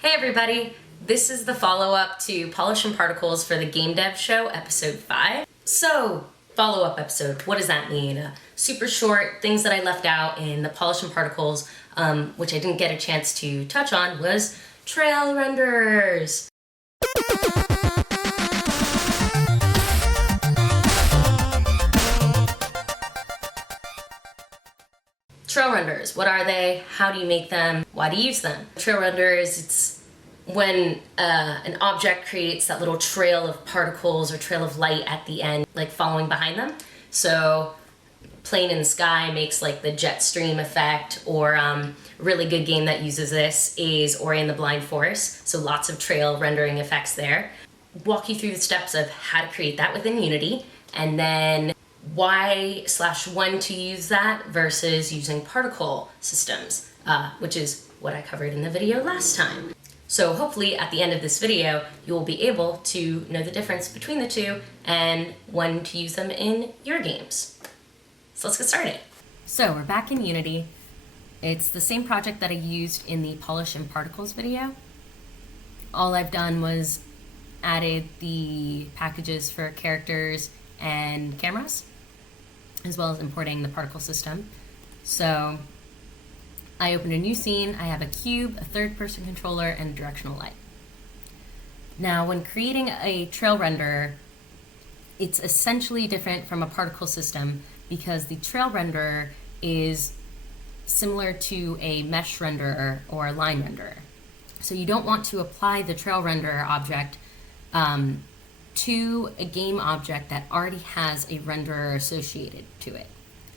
Hey everybody! This is the follow-up to Polish and Particles for the Game Dev Show, episode 5. So, follow-up episode, what does that mean? Super short, things that I left out in the Polish and Particles, which I didn't get a chance to touch on, was trail renders. Trail renders, what are they? How do you make them? Why do you use them? Trail renders, it's when an object creates that little trail of particles or trail of light at the end, like following behind them. So Plane in the Sky makes like the jet stream effect, or a really good game that uses this is Ori and the Blind Forest. So lots of trail rendering effects there. Walk you through the steps of how to create that within Unity, and then why/when to use that versus using particle systems, which is what I covered in the video last time. So hopefully at the end of this video, you will be able to know the difference between the two and when to use them in your games. So let's get started. So we're back in Unity. It's the same project that I used in the Polish and Particles video. All I've done was added the packages for characters and cameras, as well as importing the particle system. So I opened a new scene. I have a cube, a third-person controller, and a directional light. Now, when creating a trail render, it's essentially different from a particle system because the trail render is similar to a mesh renderer or a line renderer. So you don't want to apply the trail renderer object to a game object that already has a renderer associated to it.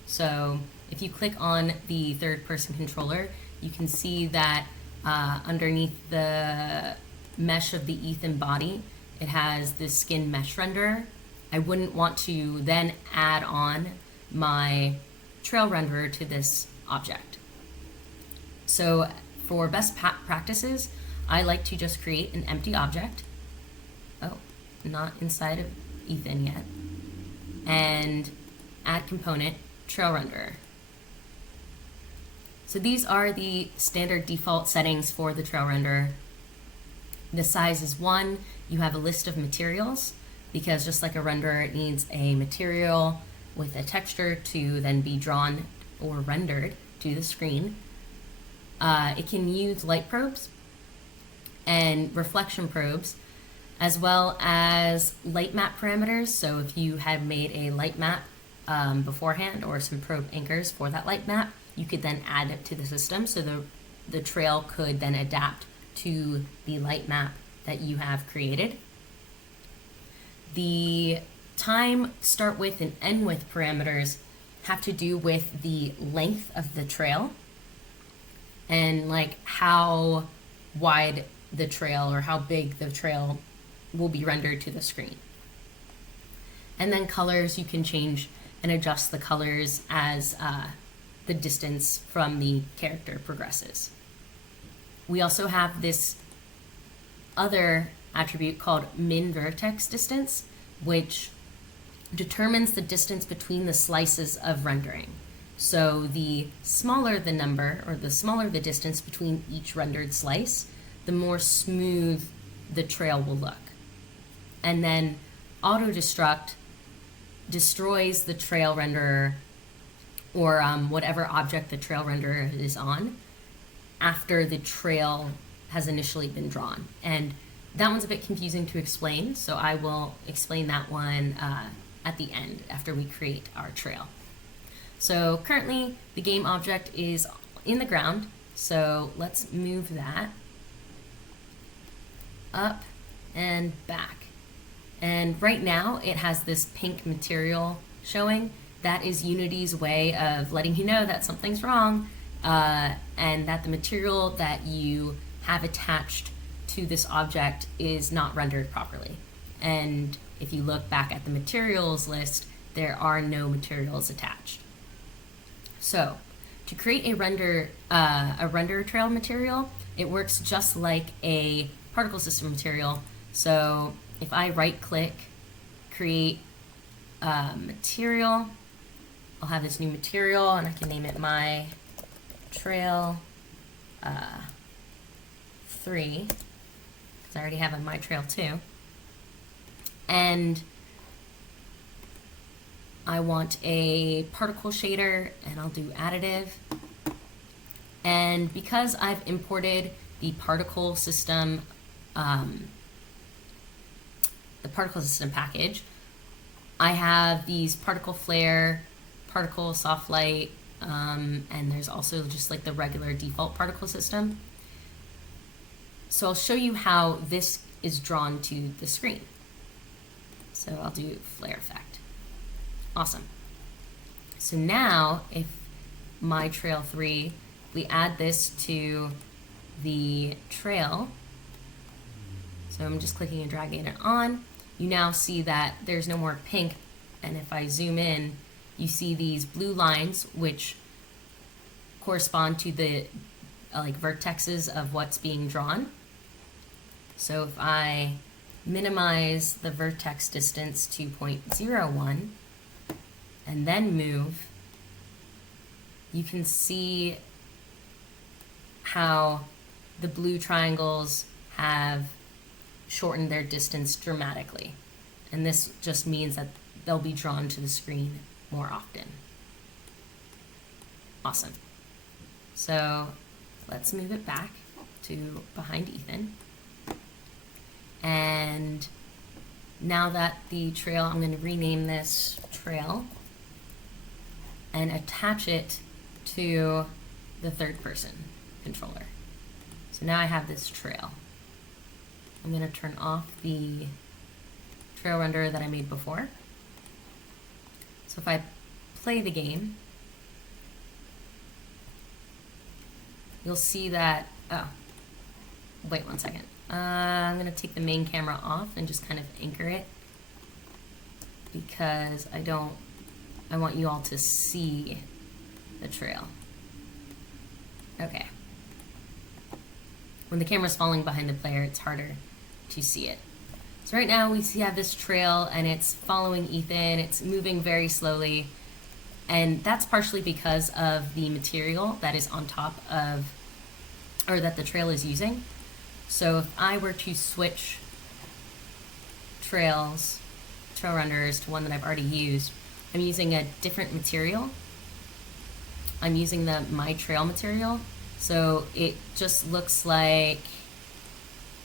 So if you click on the third-person controller, you can see that underneath the mesh of the Ethan body, it has this skin mesh renderer. I wouldn't want to then add on my trail renderer to this object. So for best practices, I like to just create an empty object. Oh, not inside of Ethan yet. And add component, trail renderer. So these are the standard default settings for the trail renderer. The size is 1. You have a list of materials because just like a renderer, it needs a material with a texture to then be drawn or rendered to the screen. It can use light probes and reflection probes, as well as light map parameters. So if you had made a light map beforehand or some probe anchors for that light map, you could then add it to the system so the trail could then adapt to the light map that you have created. The time, start with, and end with parameters have to do with the length of the trail and like how wide the trail or how big the trail will be rendered to the screen. And then colors, you can change and adjust the colors as the distance from the character progresses. We also have this other attribute called min vertex distance, which determines the distance between the slices of rendering. So the smaller the number, or the smaller the distance between each rendered slice, the more smooth the trail will look. And then auto destruct destroys the trail renderer or whatever object the trail renderer is on after the trail has initially been drawn. And that one's a bit confusing to explain, so I will explain that one at the end after we create our trail. So currently the game object is in the ground, so let's move that up and back. And right now it has this pink material showing. That is Unity's way of letting you know that something's wrong and that the material that you have attached to this object is not rendered properly. And if you look back at the materials list, there are no materials attached. So to create a render trail material, it works just like a particle system material. So if I right click, create material, I'll have this new material and I can name it my trail 3, because I already have a My Trail 2. And I want a particle shader, and I'll do additive. And because I've imported the particle system package, I have these particle flare, particle soft light, and there's also just like the regular default particle system. So I'll show you how this is drawn to the screen. So I'll do flare effect. Awesome. So now if My Trail 3, we add this to the trail, so I'm just clicking and dragging it on, you now see that there's no more pink, and if I zoom in, you see these blue lines which correspond to the like vertexes of what's being drawn. So if I minimize the vertex distance to 0.01 and then move, you can see how the blue triangles have shortened their distance dramatically. And this just means that they'll be drawn to the screen more often. Awesome. So let's move it back to behind Ethan. And now that the trail, I'm going to rename this trail and attach it to the third person controller. So now I have this trail. I'm going to turn off the trail renderer that I made before. So if I play the game, you'll see that, oh, wait one second. I'm going to take the main camera off and just kind of anchor it because I want you all to see the trail. Okay. When the camera's falling behind the player, it's harder to see it. So right now we have this trail and it's following Ethan, it's moving very slowly, and that's partially because of the material that is on top of, or that the trail is using. So if I were to switch trail renderers to one that I've already used, I'm using a different material. I'm using the My Trail material. So it just looks like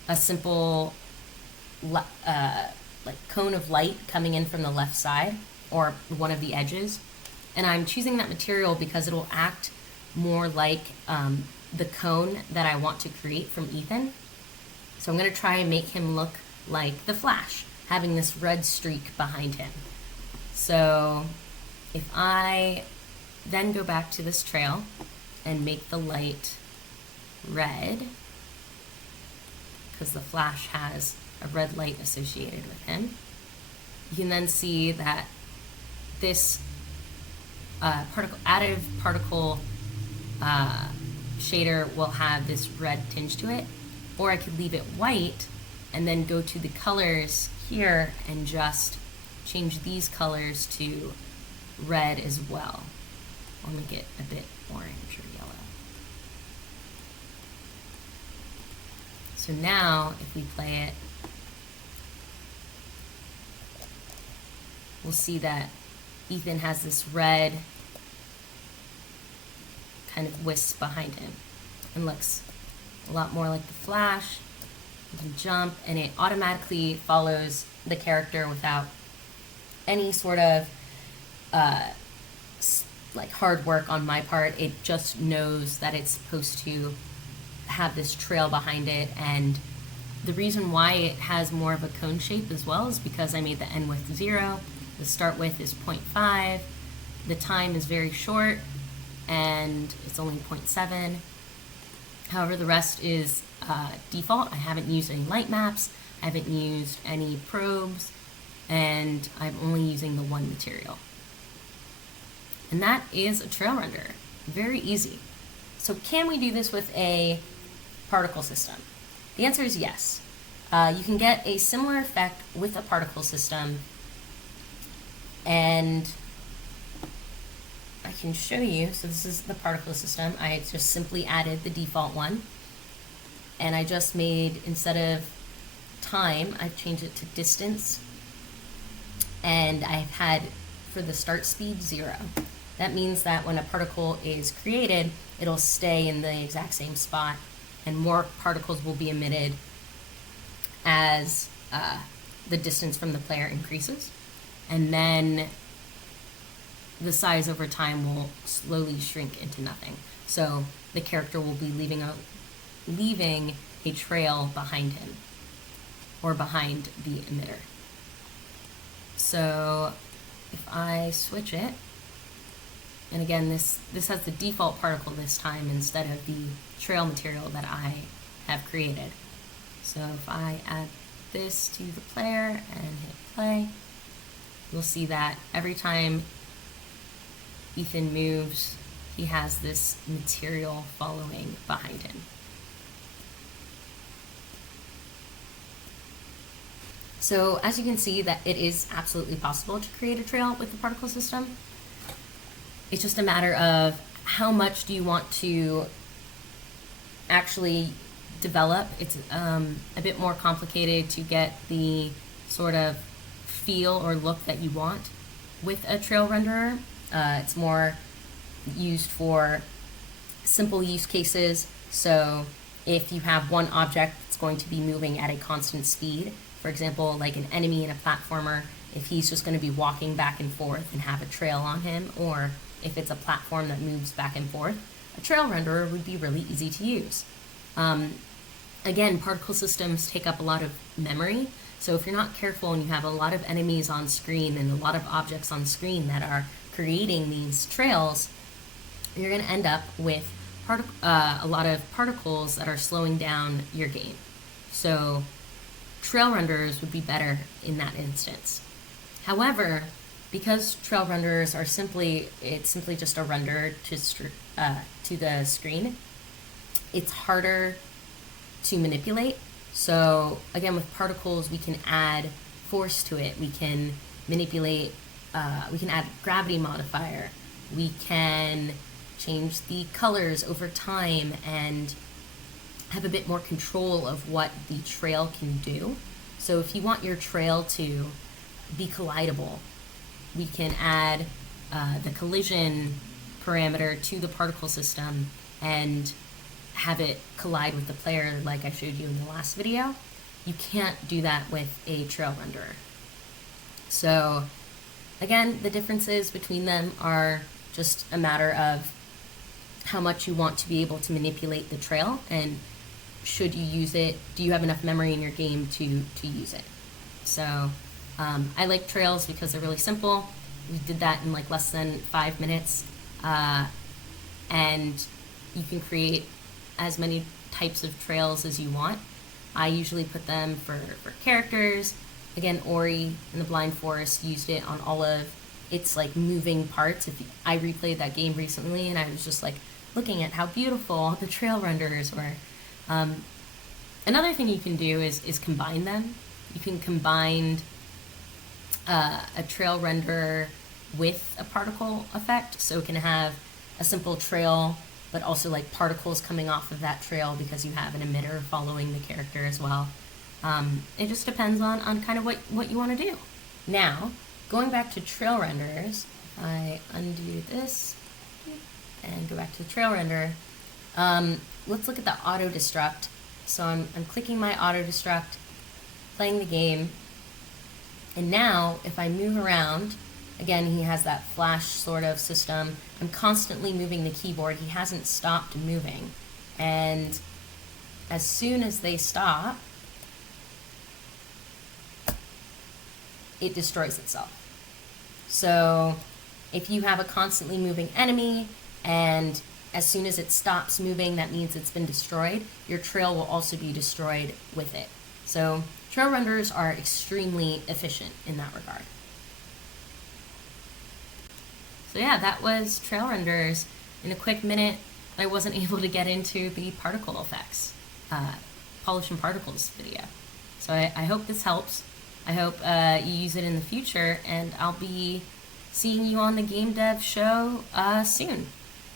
a simple like cone of light coming in from the left side or one of the edges. And I'm choosing that material because it'll act more like the cone that I want to create from Ethan. So I'm going to try and make him look like the Flash, having this red streak behind him. So if I then go back to this trail and make the light red, because the Flash has a red light associated with him, you can then see that this additive particle shader will have this red tinge to it. Or I could leave it white and then go to the colors here and just change these colors to red as well. I'll make it a bit orange or yellow. So now if we play it, we'll see that Ethan has this red kind of wisp behind him and looks a lot more like the Flash. You can jump and it automatically follows the character without any sort of like hard work on my part. It just knows that it's supposed to have this trail behind it, and the reason why it has more of a cone shape as well is because I made the end width 0, the start width is 0.5, the time is very short and it's only 0.7. However, the rest is default. I haven't used any light maps, I haven't used any probes, and I'm only using the one material. And that is a trail renderer. Very easy. So can we do this with a particle system? The answer is yes. You can get a similar effect with a particle system, and I can show you. So this is the particle system. I just simply added the default one. and I just made, instead of time, I've changed it to distance, and I've had for the start speed 0. That means that when a particle is created, it'll stay in the exact same spot, and more particles will be emitted as the distance from the player increases. And then the size over time will slowly shrink into nothing. So the character will be leaving a trail behind him, or behind the emitter. So if I switch it, and again, this has the default particle this time instead of the trail material that I have created. So if I add this to the player and hit play, you'll see that every time Ethan moves, he has this material following behind him. So as you can see, that it is absolutely possible to create a trail with the particle system. It's just a matter of how much do you want to actually develop. It's a bit more complicated to get the sort of feel or look that you want with a trail renderer. It's more used for simple use cases. So if you have one object that's going to be moving at a constant speed, for example, like an enemy in a platformer, if he's just going to be walking back and forth and have a trail on him, or if it's a platform that moves back and forth, a trail renderer would be really easy to use. Again, particle systems take up a lot of memory, so if you're not careful and you have a lot of enemies on screen and a lot of objects on screen that are creating these trails, you're going to end up with a lot of particles that are slowing down your game. So trail renderers would be better in that instance. However, because trail renderers are simply just a render to the screen, it's harder to manipulate. So again, with particles, we can add force to it. We can manipulate, we can add gravity modifier. We can change the colors over time and have a bit more control of what the trail can do. So if you want your trail to be collidable, we can add the collision parameter to the particle system and have it collide with the player like I showed you in the last video. You can't do that with a trail renderer. So again, the differences between them are just a matter of how much you want to be able to manipulate the trail, and should you use it, do you have enough memory in your game to use it. So I like trails because they're really simple. We did that in like less than 5 minutes, and you can create as many types of trails as you want. I usually put them for characters. Again, Ori in the Blind Forest used it on all of its like moving parts. I replayed that game recently, and I was just like looking at how beautiful the trail renderers were. Another thing you can do is combine them. You can combine a trail renderer with a particle effect, so it can have a simple trail but also like particles coming off of that trail because you have an emitter following the character as well. It just depends on kind of what you want to do. Now, going back to trail renderers, if I undo this and go back to the trail renderer, let's look at the auto destruct. So I'm clicking my auto destruct, playing the game, and now if I move around, again, he has that flash sort of system. I'm constantly moving the keyboard. He hasn't stopped moving. And as soon as they stop, it destroys itself. So if you have a constantly moving enemy, and as soon as it stops moving, that means it's been destroyed, your trail will also be destroyed with it. So trail renderers are extremely efficient in that regard. So yeah, that was trail renderers in a quick minute. I wasn't able to get into the particle effects, polish and particles video. So I hope this helps. I hope you use it in the future, and I'll be seeing you on the Game Dev Show soon.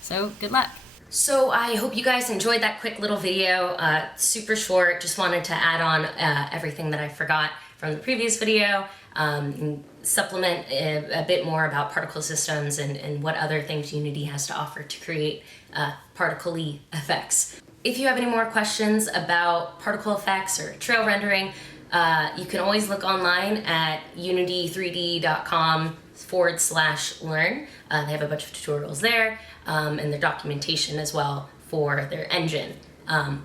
So good luck. So I hope you guys enjoyed that quick little video, super short. Just wanted to add on everything that I forgot from the previous video, and supplement a bit more about particle systems and what other things Unity has to offer to create particle-y effects. If you have any more questions about particle effects or trail rendering, you can always look online at unity3d.com/learn. They have a bunch of tutorials there, and their documentation as well for their engine.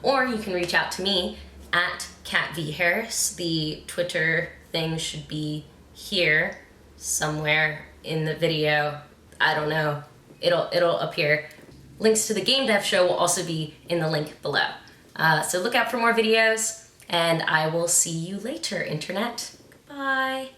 Or you can reach out to me at Kat V. Harris. The Twitter thing should be here somewhere in the video. I don't know. It'll appear. Links to the Game Dev Show will also be in the link below. So look out for more videos, and I will see you later, Internet. Goodbye.